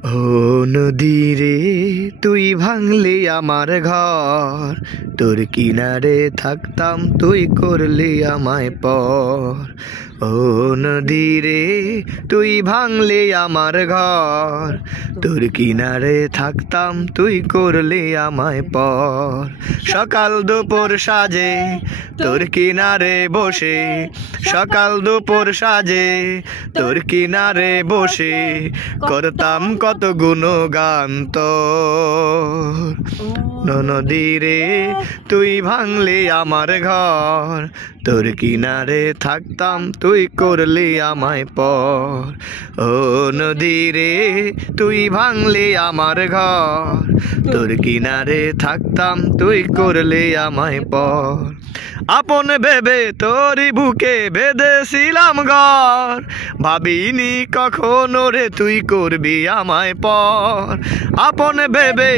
ও নদী রে, তুই ভাঙলি আমার ঘর, তোর কিনারে থাকতাম তুই করলি আমায় পর। ও নদী রে, তুই ভাঙলি আমার ঘর, তোর কিনারে থাকতাম তুই করলি আমায় পর। সকাল দুপুর সাজে তোর কিনারে বসে, সকাল দুপুর সাজে তোর কিনারে বসে করতাম কত গুণগান তোর। নদী রে, তুই ভাঙলি আমার ঘর, তোর কিনারে থাকতাম তুই করলি আমায় পর। ও নদী রে, তুই ভাঙলি আমার ঘর, তোর কিনারে থাকতাম তুই করলি আমায় পর। আপন ভেবে তোরই বুকে বেঁধেছিলাম ঘর, ভাবিনি কখনো রে তুই করবি আমায় পর। আপন ভেবে